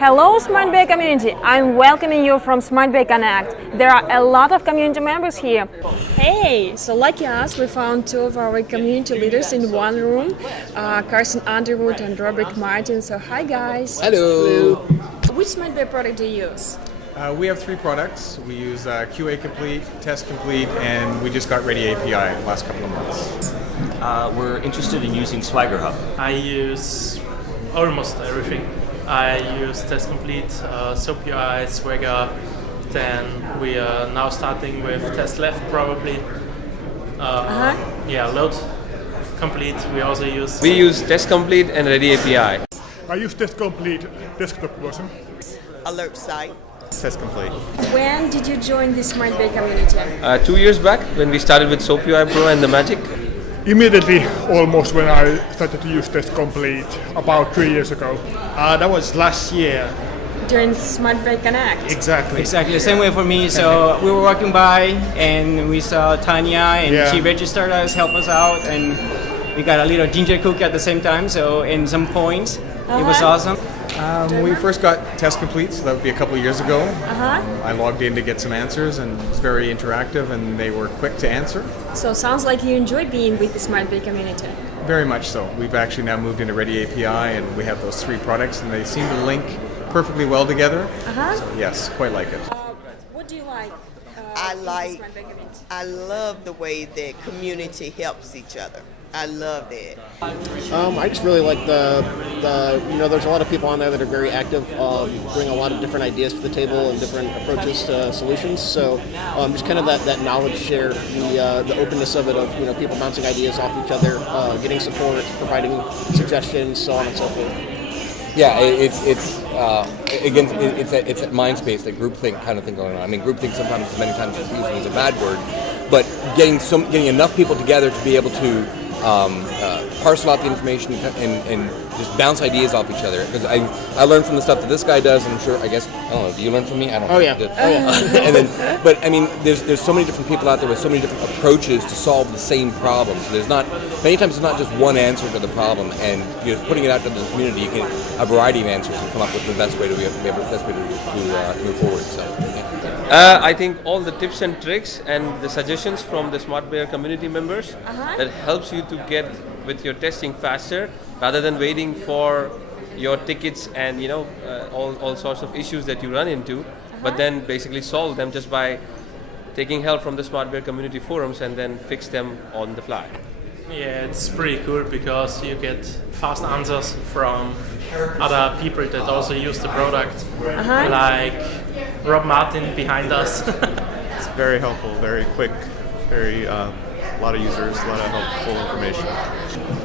Hello SmartBear Community, I'm welcoming you from SmartBear Connect. There are a lot of community members here. Hey, so like you asked, we found two of our community leaders in one room, Carson Underwood and Robert Martin. So hi guys. Hello. Which SmartBear product do you use? We have three products. We use QA Complete, Test Complete, and we just got Ready API the last couple of months. We're interested in using Swagger Hub. I use almost everything. I use Test Complete, SOAP UI, Swagger. Then we are now starting with Test Left probably. Yeah, Load Complete. We also use. We use Test Complete and Ready API. I use Test Complete desktop version. Alert site. Test Complete. When did you join the SmartBear community? 2 years back when we started with SOAP UI Pro and the Magic. Immediately, almost when I started to use Test Complete about 3 years ago. That was last year. During SmartBear Connect? Exactly. Exactly, the same way for me. So we were walking by and we saw Tanya and she registered us, helped us out, and we got a little ginger cookie at the same time. So in some points, it was awesome. We first got Test Complete, so that would be a couple of years ago. I logged in to get some answers, and it was very interactive, and they were quick to answer. So sounds like you enjoy being with the SmartBear community. Very much so. We've actually now moved into Ready API, and we have those three products, and they seem to link perfectly well together. So yes, quite like it. What do you like? I love the way the community helps each other. I love that. I just really like the there's a lot of people on there that are very active, bring a lot of different ideas to the table and different approaches to solutions. So just kind of that knowledge share, the openness of it, of people bouncing ideas off each other, getting support, providing suggestions, so on and so forth. Yeah, it's that mind space, that groupthink kind of thing going on. I mean, groupthink sometimes, many times, is used as a bad word, but getting enough people together to be able to parcel out the information and just bounce ideas off each other. Because I learned from the stuff that this guy does, and I'm sure, I don't know, do you learn from me? I don't know. Oh yeah. And then, but I mean, there's so many different people out there with so many different approaches to solve the same problem. So many times it's not just one answer to the problem, and putting it out to the community, you get a variety of answers and come up with the best way to move forward. So. Yeah. I think all the tips and tricks and the suggestions from the SmartBear community members that helps you to get with your testing faster rather than waiting for your tickets and all sorts of issues that you run into, but then basically solve them just by taking help from the SmartBear community forums and then fix them on the fly. Yeah, it's pretty cool because you get fast answers from other people that also use the product, like Rob Martin behind us. It's very helpful, very quick, very a lot of users, a lot of helpful information.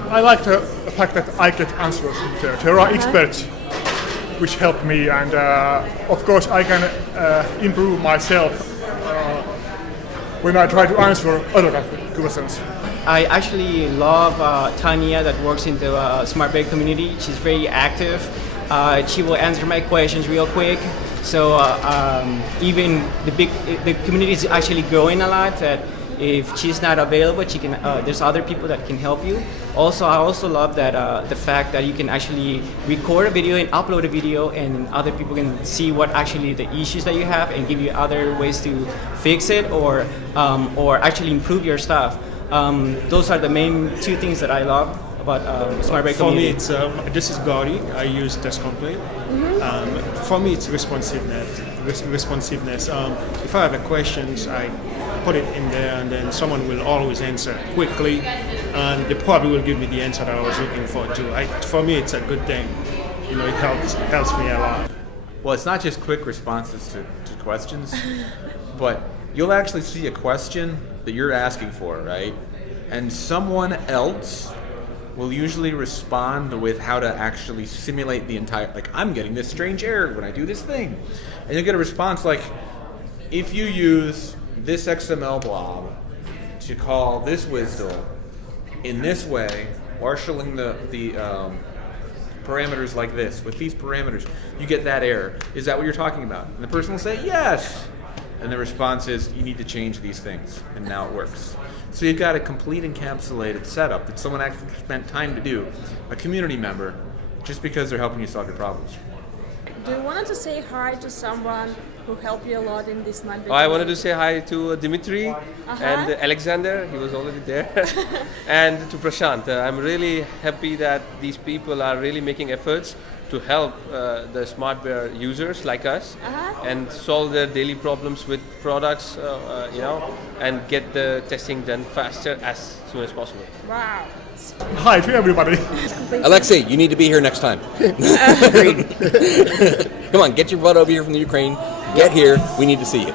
I like the fact that I get answers there. There are experts which help me, and of course I can improve myself when I try to answer other questions. I actually love Tanya that works in the SmartBear community. She's very active. She will answer my questions real quick. So even the community is actually growing a lot. That if she's not available, she can. There's other people that can help you. Also, I also love that the fact that you can actually record a video and upload a video, and other people can see what actually the issues that you have and give you other ways to fix it or actually improve your stuff. Those are the main two things that I love about SmartBear community. For me, this is Gauri. I use Test Complete. For me, it's responsiveness. If I have a questions, I put it in there, and then someone will always answer quickly, and they probably will give me the answer that I was looking for too. For me, it's a good thing. It helps me a lot. Well, it's not just quick responses to questions, but you'll actually see a question that you're asking for, right? And someone else will usually respond with how to actually simulate the entire, like, I'm getting this strange error when I do this thing. And you'll get a response like, if you use this XML blob to call this WSDL in this way, marshalling the parameters like this, with these parameters, you get that error. Is that what you're talking about? And the person will say, yes. And the response is, you need to change these things, and now it works. So you've got a complete encapsulated setup that someone actually spent time to do, a community member, just because they're helping you solve your problems. do you want to say hi to someone who helped you a lot in this SmartBear? I wanted to say hi to Dimitri and Alexander, he was already there, and to Prashant. I'm really happy that these people are really making efforts to help the SmartBear users like us and solve their daily problems with products, and get the testing done faster as soon as possible. Wow. Hi to everybody. Alexei, you need to be here next time. Come on, get your butt over here from the Ukraine. Get here. We need to see you.